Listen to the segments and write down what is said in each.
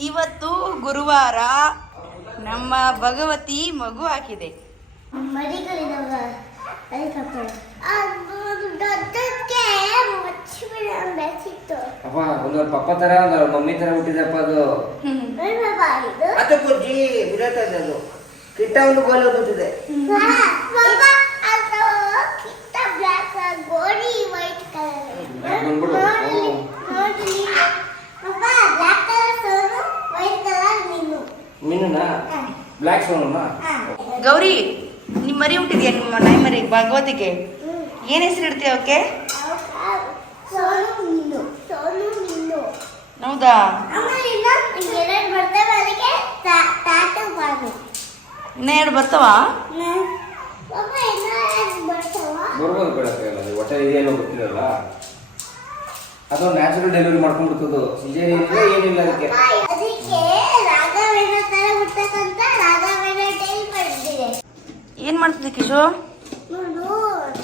ಇವತ್ತು ಗುರುವಾರ ನಮ್ಮ ಭಗವತಿ ಮಗು ಹಾಕಿದೆ. ಒಂದೊಂದು ಪಪ್ಪ ತರ ಮಮ್ಮಿ ತರ ಹುಟ್ಟಿದಪ್ಪ ಅದು. ಬಾಬಾ ಇದು. ಅದು ಕಿಟ್ಟ ಒಂದು ಗೋಲಿ ಓದುತ್ತಿದೆ ಬಾಬಾ ಅದು ಕಿತ್ತ ಬ್ಲಾಕ್ ಗೋಡಿ ವೈಟ್ ಕಲರ್ ಬಂದ್ಬಿಡು. ನೋಡಿ ಓ. ನೋಡಿ ಬಾಬಾ black colour Sonu white colour ನೀನು ಮೀನುನಾ ಬ್ಲ್ಯಾಕ್ ಸೋನಾ ಗೌರಿ ನಿಮ್ ಮರಿ ಹುಟ್ಟಿದ್ಯಾ ನಿಮ್ಮ ನಾಯಿ ಮರಿ ಭಗವತಿಗೆ. ಏನ್ ಹೆಸರು ಇಡ್ತೀಯ ನೀನು. ಹೌದಾ? ಇನ್ನೆರಡು ಇನ್ನ ಎರಡು ಬರ್ತವೆ ಬರ್ಬೋದು ಬೇಡಕ್ಕಾಗಲ್ಲ ಅದು ಹೊಟ್ಟೆ ಇದೆಯಲ್ಲ ಗೊತ್ತಿರಲ್ಲ. ಅದು ನ್ಯಾಚುರಲ್ ಡೆಲಿವರಿ ಸಿಜೇರಿಯನ್ ಏನಿಲ್ಲ ಅದಕ್ಕೆ. ಏನ್ ಮಾಡ್ತಿದ್ದೆ ಕಿಶೋ ನೋಡು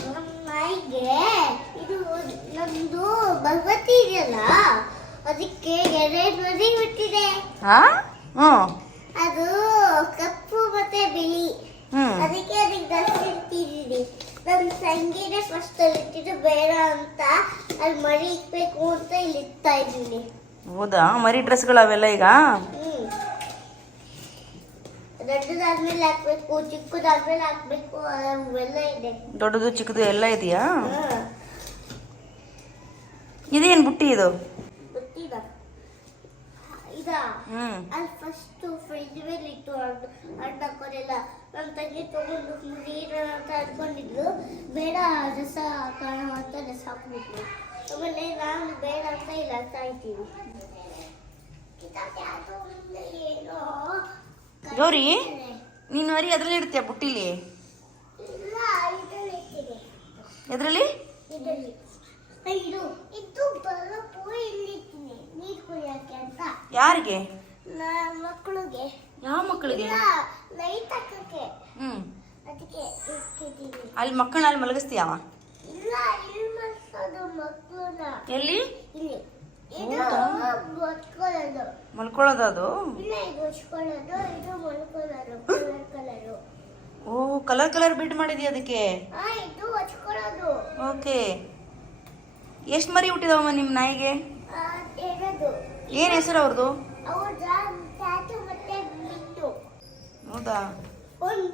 ನಮ್ಮ ನಾಯಿಗೆ ಇದು ನಮ್ದು ಇದೆಯಲ್ಲ ಅದಕ್ಕೆ ಎರಡು ಮರಿ ಹುಟ್ಟಿದೆ. ಹಾ ಅದು ಕಪ್ಪು ಮತ್ತೆ ಬಿಳಿ. ಅದಕ್ಕೆ ಅದಕ್ಕೆ ದರ್ಶನ ಇಟ್ಟಿದ್ದೀನಿ ನಮ್ಮ ತಂಗಿನೇ ಫಸ್ಟ್ ಇಟ್ಟಿದ್ದು ಬೇಡ ಅಂತ ಅಲ್ಲಿ ಮರಿ ಇಕ್ಬೇಕು ಅಂತ ಇಲ್ಲಿ ಇಡ್ತಾ ಇದ್ದೀನಿ. ಹೌದಾ? ಮರಿ ಡ್ರೆಸ್ ಅವೆಲ್ಲ ಈಗ? ದೊಡ್ಡದಾದ್ಮೇಲೆ ಹಾಕ್ಬೇಕು ಚಿಕ್ಕದಾದ್ಮೇಲೆ ಹಾಕ್ಬೇಕು ಅವೆಲ್ಲ ಇದೆ. ದೊಡ್ಡದು ಚಿಕ್ಕದು ಎಲ್ಲ ಇದೆಯಾ? ಇದೇನ್ ಬುಟ್ಟಿ ಇದು? ಅಲ್ಲಿ ಫಸ್ಟ್ ಫ್ರಿಜ್ ಮೇಲೆ ಹಾಕೋದಿಲ್ಲ ನಮ್ಮ ತಂಗಿ ತಗೊಂಡು ಬೇಡ ರಸ ಹಾಕೋ ಅಂತ ರಸ ಹಾಕ್ಬಿಟ್ಲು. ಆಮೇಲೆ ನಾನು ಬೇಡ ಅಂತ ಇಲ್ಲ ಗೌರಿ ನೀನು ಅರಿ ಅದ್ರಲ್ಲಿ ಇಡ್ತೀಯ ಬುಟ್ಟಿಲಿ? ಎದ್ರಲ್ಲಿ? ಇದು ಇದು ಬರಪ್ಪು ಇಲ್ಲಿ ಇಟ್ಟಿನಿ ನೀರು ಕುಡಿಯೋಕೆ ಅಂತ. ಯಾರಿಗೆ? ನ- ಮಕ್ಕಳಿಗೆ ಯಾವ ಮಕ್ಕಳಿಗೆ ಲೈಟ್ ಹಾಕಕ್ಕೆ ಹ್ಮ್. ಅದಕ್ಕೆ ಇಟ್ಟಿದ್ದೀನಿ. ಅಲ್ಲಿ ಮಕ್ಕಳನ್ನ ಅಲ್ಲಿ ಮಲಗಿಸ್ತೀಯಾವ ಇಲ್ಲ ಇಲ್ಲಿ ಮಲ್ಸೋದು ಮಕ್ಕಳನ್ನ ಎಲ್ಲಿ? ಇಲ್ಲಿ. ಮಲ್ಕೊಳ್ಳೋದು. ಅದು? ಇಲ್ಲ ಇದು ಹೊಚ್ಕೊಳ್ಳೋದು ಇದು ಮಲ್ಕೊಳ್ಳೋದು ಕಲರ್ ಕಲರು ಓ ಕಲರ್ ಕಲರ್ ಬಿಟ್ ಮಾಡಿದ್ಯಾ ಅದಕ್ಕೆ? ಓಕೆ. ಎಷ್ಟು ಮರಿ ಹುಟ್ಟಿದಾವಮ್ಮ ನಿಮ್ಮ ನಾಯಿಗೆ? ಏನು ಹೆಸರು ಅವ್ರದ್ದು ಹೌದ ಟ್ಯಾಟು ಮತ್ತೆ ಮಿಂಟು. ಹೌದಾ? ಒಂದ್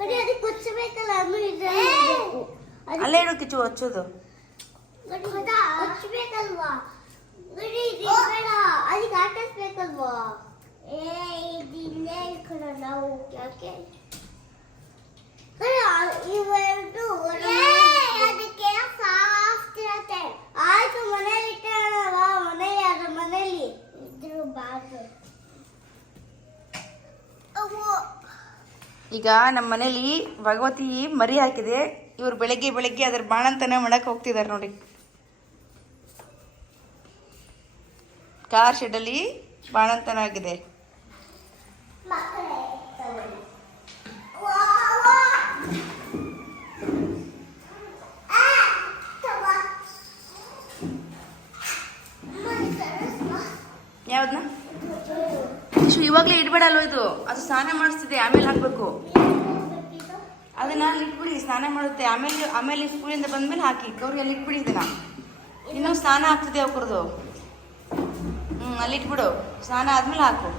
ಅದೇ ಅದಕ್ಕೆ ಕೊಚ್ಚಬೇಕಲ್ಲ ಆಮೇಲೆ ಇದ್ರಲ್ಲಿ ಇಡ್ಬೇಕು. ಅದಕ್ಕೆ- ಅಲ್ಲೇ ಇಡು ಕಿಚ್ಚು ಹಚ್ಚೋದು ಗಡಿ ಕೊಚ್ಚಬೇಕಲ್ವಾ ಗಡಿ ಇದು ಬೇಡ ಅದಕ್ಕೆ ಆಟಿಸ್ಬೇಕಲ್ವಾ ಏ ಇದು ಇಲ್ಲೇ ಇಟ್ಕೊಳ್ಳೋಣ ನಾವು ಯಾಕೆ ಅಲ್ಲ, ಇವೆರಡು ಅದಕ್ಕೆ ಸಾಫ್ಟ್ ಇರತ್ತೆ ಆಯ್ತು ಮನೇಲಿ ಇಟ್ಟೋಣ ಮನೇಲಿ ಅದ್ರ ಮನೇಲಿ ಇದ್ರು ಬಾರ್ದು ಅವು ಈಗ ನಮ್ಮ ಮನೇಲಿ ಭಗವತಿ ಮರಿ ಹಾಕಿದೆ. ಇವರು ಬೆಳಗ್ಗೆ ಬೆಳಗ್ಗೆ ಅದ್ರ ಬಾಣಂತನ ಮಾಡಕ್ ಹೋಗ್ತಿದ್ದಾರೆ ನೋಡಿ. ಕಾರ್ ಶೆಡ್ಡಲ್ಲಿ ಬಾಣಂತನ ಆಗಿದೆ. ಯಾವ್ದನ್ನ ಇಶು ಇವಾಗ್ಲೇ ಇಡ್ಬೇಡ ಅಲ್ವ ಇದು? ಅದು ಸ್ನಾನ ಮಾಡಿಸ್ತಿದೆ ಆಮೇಲೆ ಹಾಕ್ಬೇಕು. ಅದನ್ನ ಅಲ್ಲಿ ಇಟ್ಬಿಡಿ ಸ್ನಾನ ಮಾಡುತ್ತೆ. ಆಮೇಲೆ ಆಮೇಲೆ ಸ್ಕೂಲಿಂದ ಬಂದ್ಮೇಲೆ ಹಾಕಿ. ಗೌರಿ ಲಿಕ್ವಿಡ್ ಇದನ್ನ. ಇನ್ನೂ ಸ್ನಾನ ಆಗ್ತದೆ ಅವ್ರದ್ದು ಹ್ಮ್ ಅಲ್ಲಿ ಇಟ್ಬಿಡು. ಸ್ನಾನ ಆದ್ಮೇಲೆ ಹಾಕು.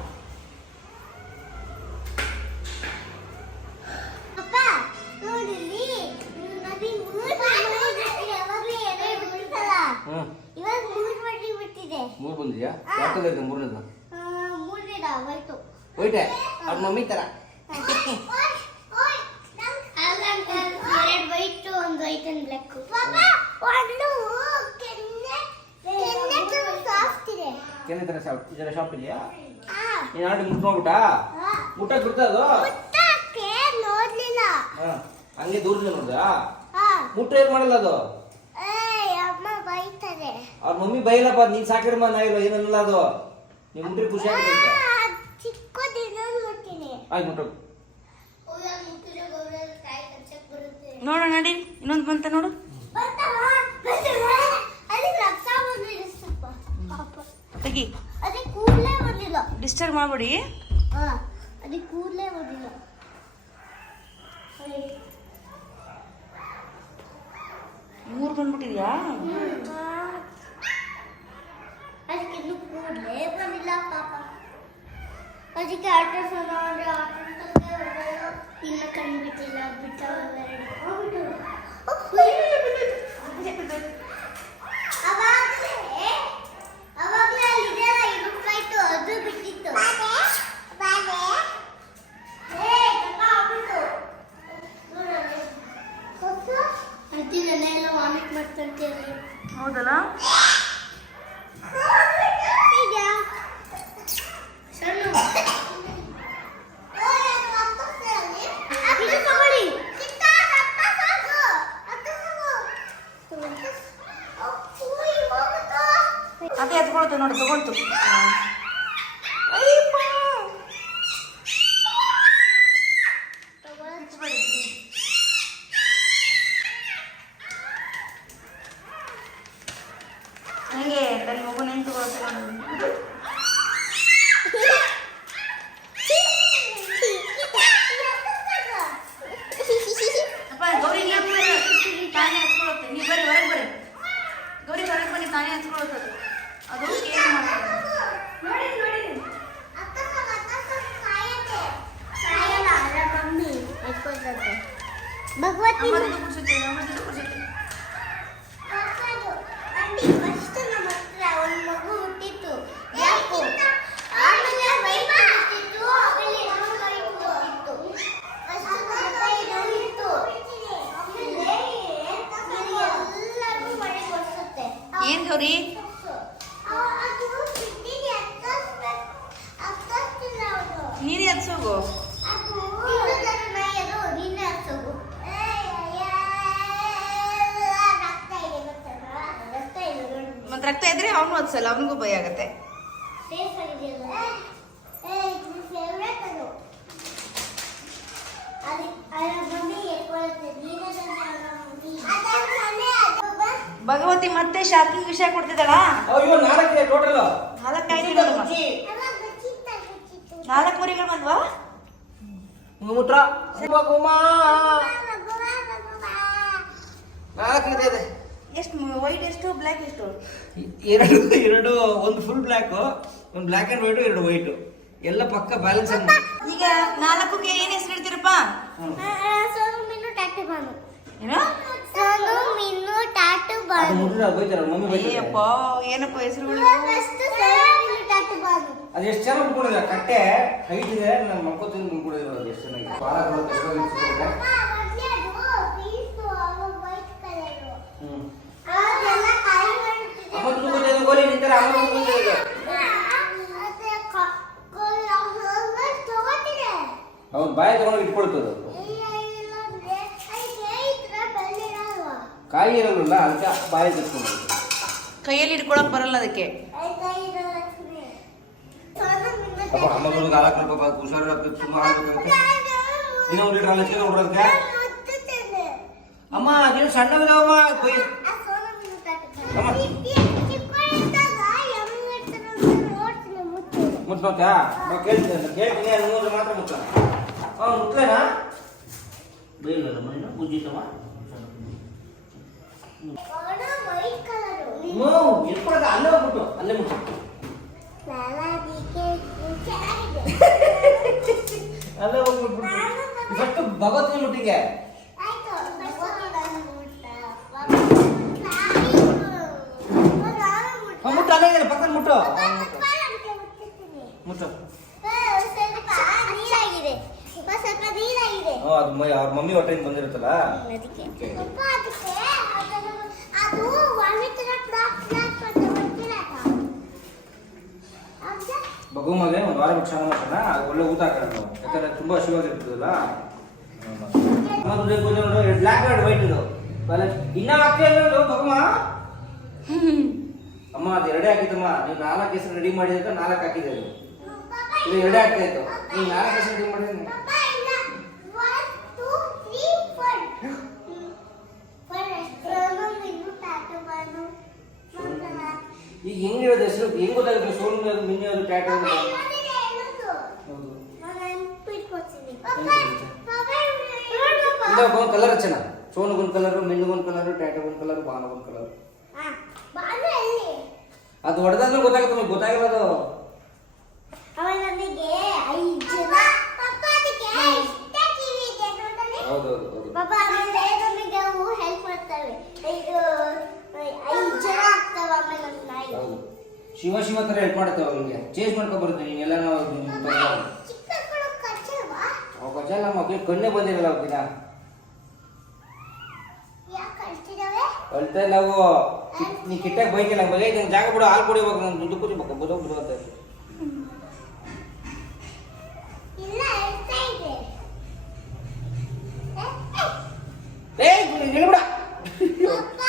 ಮೂರ್ ಬದಿ ಬದಿ ಬಂದಿದ್ಯಾ? ಯಾಕಂದ್ರೆ ಮೂರನೇದು? ಹೋಯ್ತೆ. ಅವ್ರ ಮಮ್ಮಿ ತರ. ಕೆನ್ನೆ ಶಾಪ್ ಇದರ ಶಾಪ್ ಇದೆಯಾ? ನೀನು ಆಡಿ ಮುಟ್ಕೊಂಡ್ಬಿಟ್ಟಾ ನೋಡ್ಲಿಲ್ಲ. ಹಂಗೆ ದೂರದಿಂದ ನೋಡ್ದಾ? ಮುಟ್ಟ ಏನ್ ಮಾಡಲ್ಲ ಅದು? ಅವ್ರ ಮಮ್ಮಿ ಬೈಲಪ್ಪ ನೀನ್ ಸಾಕಿರಮ್ಮ ನಾಯಿಲ್ಲ ಏನಲ್ಲ ಅದು? ನೀವು ಮುಟ್ರಿ ಖುಷಿ ಆಗುತ್ತೆ ಮುಟ್ಟಿನಿ ನೋಡೋಣ ನೋಡು ನಡಿ ಇನ್ನೊಂದು ಬಂತ ನೋಡು. ತೆಗಿ. ಡಿಸ್ಟರ್ಬ್ ಮಾಡಬೇಡಿ. ಮೂರು ಬಂದ್ಬಿಟ್ಟಿದ್ಯಾ ಅದಕ್ಕೆ ಇನ್ನು ಕೂದಲೇ ಬಂದಿಲ್ಲ ಪಾಪ ಅದಕ್ಕೆ ಆಟ ಆಟ ಇನ್ನ ಕಂಡ್ಬಿಟ್ಟಿಲ್ಲ ಬಿಟ್ಟ ಅವಾಗಲೇ ಅವಾಗಲೇ ಅಲ್ಲಿ ಇದೆಯಲ್ಲ ಇರುಕಾಯ್ತು ಅದು ಬಿಟ್ಟಿತ್ತು ಅಂತಿಲ್ಲ ಎಲ್ಲ ವಾಮಿಟ್ ಮಾಡ್ತಂತೇಳಿ ಹೌದಲ್ಲ ಅದೇ ಎತ್ಕೊಳ್ತು ನೋಡಿ ತಗೊಳ್ತು ಹಂಗೆ ತನ್ನ ಮಗು ನಿಂತು ಅಪ್ಪ ಗೌರಿ ಇಲ್ಲ ಬರ್ರಿ. ತಾನೇ ಹಚ್ಕೊಳುತ್ತೆ ನೀವು ಬರ್ರಿ ಹೊರಗೆ ಬರ್ರಿ ಗೌರಿ ಹೊರಗೆ ಬನ್ನಿ ತಾನೇ ಹಚ್ಕೊಳುತ್ತೆ ಅದು ಅದು ಏನು ಮಾಡ್ತಾರೆ ನೋಡಿ ನೋಡಿ ಭಗವತಿ ಅಮ್ಮನಿಗೆ ಕುಡ್ಸುತ್ತೆ ಅಮ್ಮನಿಗೆ ಕುಡ್ಸುತ್ತೆ ಫಸ್ಟ್ ನಮ್ಮ ಹತ್ರ ಒಂದು ಮಗು ಹುಟ್ಟಿತ್ತು ಯಾಕೋ ಆಮೇಲೆ ವೈಟ್ ಹುಟ್ಟಿತ್ತು ಆಮೇಲೆ ಇನ್ನೊಂದು ವೈಟ್ ಹುಟ್ಟಿತ್ತು ಫಸ್ಟ್ ನಮ್ಮ ಹತ್ರ ಇದು ಇತ್ತು ಆಮೇಲೆ ಎಲ್ಲರಿಗೂ ಮಳೆ ಬರ್ಸುತ್ತೆ ಏನ್ ಗೌರಿ ನೀನೇ. ಹಚ್ಸೋಗು ಅದು ಇನ್ನೊಂದರ ನಾಯಿ ಅದು ನೀನೇ ಹಚ್ಚೋಗು ರಕ್ತ ಇದೆ ಗೊತ್ತಲ್ವಾ ರಕ್ತ ಇದೆ ನೋಡಿ ಮತ್ತೆ ರಕ್ತ ಇದ್ರೆ ಅವನು ಹಚ್ಸಲ್ಲ ಅವನಿಗೂ ಭಯ ಆಗತ್ತೆ. ಭಗವತಿ ಮತ್ತೆ ಶಾಕಿಂಗ್ ವಿಷಯ ಕೊಡ್ತಿದ್ದಾಳ? ಅಯ್ಯೋ ನಾಲ್ಕಿದೆ ಟೋಟಲ್ ನಾಲ್ಕು ಮರಿಗಳು ಬಂದ್ವಾ? ಮೂತ್ರ ಕುಮ ನಾಲ್ಕು ಇದೆ. ಎಷ್ಟು ವೈಟ್ ಎಷ್ಟು ಬ್ಲ್ಯಾಕ್ ಎಷ್ಟು ಎರಡು ಎರಡು ಒಂದು ಫುಲ್ ಬ್ಲ್ಯಾಕ್ ಒಂದು ಬ್ಲ್ಯಾಕ್ ಅಂಡ್ ವೈಟ್ ಎರಡು ವೈಟ್ ಎಲ್ಲ ಪಕ್ಕ ಬ್ಯಾಲೆನ್ಸ್ ಈಗ ನಾಲ್ಕಕ್ಕೆ ಏನು ಹೆಸರು ಇಡ್ತೀರಪ್ಪ? ಸೋನು ಮೀನು ಟಾಟು ಬಾನು. ಏನು? ಸೋನು ಮೀನು ಟಾಟು ಬಾನು. ಅಯ್ಯಪ್ಪ ಏನಪ್ಪ ಹೆಸರುಗಳು? ಅದು ಎಷ್ಟು ಚೆನ್ನಾಗಿ ಕಟ್ಟೆ ಹೈಟ್ ಇದೆ ನಾನು ಮಕ್ಕಳು ತಿಂದು ಅದು ಎಷ್ಟು ಚೆನ್ನಾಗಿ ತುಳ್ಕೊತಾ ಇದೆ ಗೋಲಿ ನಿಂತಾರೆ ಅಮ್ಮ ತುಳ್ಕೊತಾ ಇದೆ ಅವ್ನು ಬಾಯಿ ತಗೊಂಡು ಇಟ್ಕೊಳ್ತದೆ ಅದು ಕಾಯಿ ಇರಲ್ಲ ಅದಕ್ಕೆ ಬಾಯಿ ತಿಳ್ಕೊಂಡು ಕೈಯಲ್ಲಿ ಇಟ್ಕೊಳಕ್ ಬರಲ್ಲ ಅದಕ್ಕೆ ಅಪ್ಪ ಅಮ್ಮ ಬಂದು ಹಾಲಕ್ಕೆ ಪಾಪ ಹುಷಾರಾಗ್ತದೆ ತುಂಬ ಹಾಕ್ಬೇಕಾಗುತ್ತೆ ಇನ್ನೊಂದು ಲೀಟರ್ ಹಾಲು ಹಚ್ಕೊಂಡು ನೋಡ್ರದಕ್ಕೆ ಅಮ್ಮ ಅದೇನು ಸಣ್ಣವಿದಾವಮ್ಮ ಕೊಯ್ ಅಮ್ಮ. ಮುಚ್ಚ ನೋಡ್ತಾ ನಾವು ಕೇಳ್ತೀನಿ ಕೇಳ್ತೀನಿ ಅದು ನೋಡಿದ್ರೆ ಮಾತ್ರ ಮುಟ್ಟ ಹಾಂ ಮುಟ್ಲೇನಾ ಬೇಯಿಲ್ಲ ಮನೇನು ಬುಜ್ಜಿತಮ್ಮ ಹ್ಞೂ ಎತ್ಕೊಳಕ ಅಲ್ಲೇ ಹೋಗ್ಬಿಟ್ಟು ಅಲ್ಲೇ ಮುಚ್ಚು. ಅಲ್ಲೇ ಹೋಗ್ಬಿಟ್ಟು ಫಸ್ಟ್ ಭಗವತಿನ ಮುಟ್ಟಿಗೆ ಮುಟ್ಟು ಅಲ್ಲೇ ಪಕ್ಕದ ಮುಟ್ಟು ಮುಟ್ಟು ಮುಟ್ಟು. ಅವ್ರ ಮಮ್ಮಿ ಹೊಟ್ಟೆಯಿಂದ ಬಂದಿರುತ್ತಲ್ಲ? ಬಗುಮಗೆ ಒಂದು ವಾರ ಬಿಟ್ಟು ಸ್ನಾನ ಮಾಡ್ತಾನ ಒಳ್ಳೆ ಊಟ ಹಾಕೋಣ ನಾವು. ಯಾಕಂದ್ರೆ ತುಂಬಾ ಹಸಿವಾಗಿರ್ತದಲ್ಲ ಬ್ಲ್ಯಾಕ್ ಆ್ಯಂಡ್ ವೈಟ್ ಇದು ಇನ್ನ ಅನ್ನೋದು ಬಗುಮ ಅಮ್ಮ ಅದು ಎರಡೇ ಹಾಕಿದ್ದಮ್ಮ. ನೀವು ನಾಲ್ಕು ಹೆಸರು ರೆಡಿ ಮಾಡಿದ್ರೆ ನಾಲ್ಕು ಹಾಕಿದೆ ಇದು ಎರಡೇ ಹಾಕ್ತಾ ಇತ್ತು. ನೀವು ನಾಲ್ಕು ಹೆಸರು ರೆಡಿ ಮಾಡಿದ್ರೆ ಅಪ್ಪ, ಇಲ್ಲ. One, two, three, four. ಹ್ಮ್. Four ಅಷ್ಟೇ. ಸೋನು ಮಿನ್ನು ತಾತು ಬಾನು. ಮಂಗಳ. ಈಗ ಹೆಂಗ್ ಗೊತ್ತಾಗುತ್ತೆ ಸೋನು ಮಿನ್ನಿ ಅದು ಟ್ಯಾಟೂ. ಹೌದು. ಇಲ್ಲ ಒಂದು ಕಲರ್ ಚೆನ್ನ ಸೋನುಗೊಂದು ಕಲರು ಮಿನ್ನುಗೊಂದು ಕಲರು ಟ್ಯಾಟೂಗೊಂದು ಕಲರು ಬಾನಗೊಂದು ಕಲರ್ ಹಾ, ಬಾನು ಎಲ್ಲಿ? ಅದು ಹೊಡೆದಾದ್ರೂ ಗೊತ್ತಾಗುತ್ತೆ ನಿಮಗೆ ಗೊತ್ತಾಗಿಲ್ಲ ಅದು ಹೌದೌದು ಹೌದು ಹೌದು. ಶಿವ ಶಿವ ಥರ ಹೆಲ್ಪ್ ಮಾಡುತ್ತೆ ಅವ್ರಿಗೆ. ಚೇಂಜ್ ಮಾಡ್ಕೊ ಬರುತ್ತೆ ನೀನೆಲ್ಲ ನಾವು ನಮ್ಮ ಮಕ್ಕಳಿಗೆ ಕಣ್ಣೇ ಬಂದಿರಲ್ಲ ಅವ್ರ ದಿನ. ಅಳ್ತಾ ಇಲ್ಲ ಅವು ನೀ ಕಿಟ್ಟಾಗ ಬೈಕಿಲ್ಲ ಬೈ ನಂಗೆ ಜಾಗ ಬಿಡು ಹಾಲು ಕುಡಿಬೇಕು ನಾನು ದುಡ್ಡು ಕುಡಿಬೇಕು ಬದೋ ಬಿಡು ಅಂತ ಇಲ್ಲ ಹೇಳ್ತಾ ಇದೆ ಏ ನಿಲ್ಬಿಡ ಪಪ್ಪ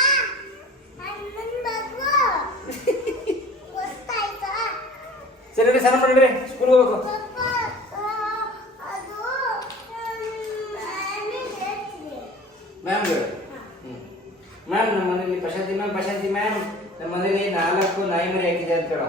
ಅಣ್ಣನ್ ಮಗು ಗೊತ್ತಾಯ್ತಾ ಸರಿ ಸಣ್ಣ ಮಾಡ್ರಿ ಸ್ಕೂಲ್ ಹೋಗ್ಬೇಕು. ಮ್ಯಾಮ್ ಮ್ಯಾಮ್ ನಮ್ಮ ಮನೇಲಿ ಪ್ರಶಾಂತಿ ಮ್ಯಾಮ್ ಪ್ರಶಾಂತಿ ಮ್ಯಾಮ್ ನಮ್ಮ ಮನೇಲಿ ನಾಲ್ಕು ನಾಯಿ ಮರಿ ಹಾಕಿದೆ ಅಂತ ಹೇಳೋ.